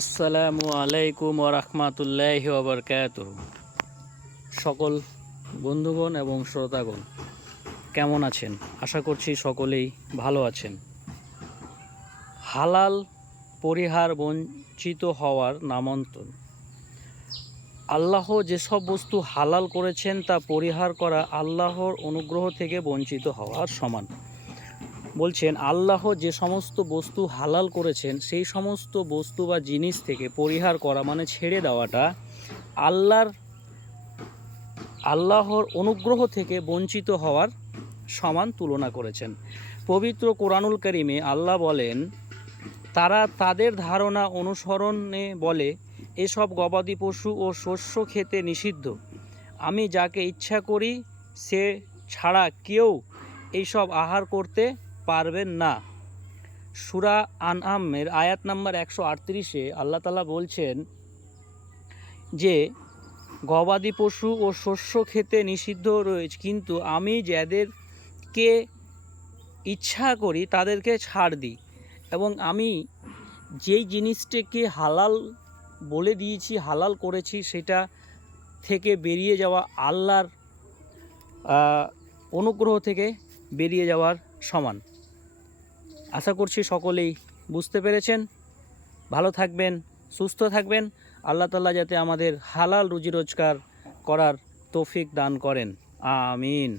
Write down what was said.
আসসালামু আলাইকুম ওরহমাতুল্লাহ ওবরকাত সকল বন্ধুগণ এবং শ্রোতাগণ, কেমন আছেন? আশা করছি সকলেই ভালো আছেন। হালাল পরিহার বঞ্চিত হওয়ার নামান্তর আল্লাহ যেসব বস্তু হালাল করেছেন তা পরিহার করা আল্লাহর অনুগ্রহ থেকে বঞ্চিত হওয়ার সমান। বলছেন, আল্লাহ যে সমস্ত বস্তু হালাল করেছেন, সেই সমস্ত বস্তু বা জিনিস থেকে পরিহার করা মানে ছেড়ে দেওয়াটা আল্লাহর আল্লাহর অনুগ্রহ থেকে বঞ্চিত হওয়ার সমান তুলনা করেছেন। পবিত্র কোরআনুল করিমে আল্লাহ বলেন, তারা তাদের ধারণা অনুসরণে বলে, এসব গবাদি পশু ও শস্য খেতে নিষিদ্ধ। আমি যাকে ইচ্ছা করি, সে ছাড়া কেউ এইসব আহার করতে পারবেন না। সুরা আনআমের আয়াত নাম্বার একশো আটত্রিশে আল্লাহ তালা বলছেন যে, গবাদি পশু ও শস্য খেতে নিষিদ্ধ রয়েছে, কিন্তু আমি যাদেরকে ইচ্ছা করি তাদেরকে ছাড় দিই এবং আমি যেই জিনিসটাকে হালাল বলে দিয়েছি, হালাল করেছি, সেটা থেকে বেরিয়ে যাওয়া আল্লাহর অনুগ্রহ থেকে বেরিয়ে যাওয়ার সমান। আশা করছি সকলেই বুঝতে পেরেছেন। ভালো থাকবেন, সুস্থ থাকবেন। আল্লাহ তাল্লাহ যাতে আমাদের হালাল রুজি রোজগার করার তৌফিক দান করেন। আমিন।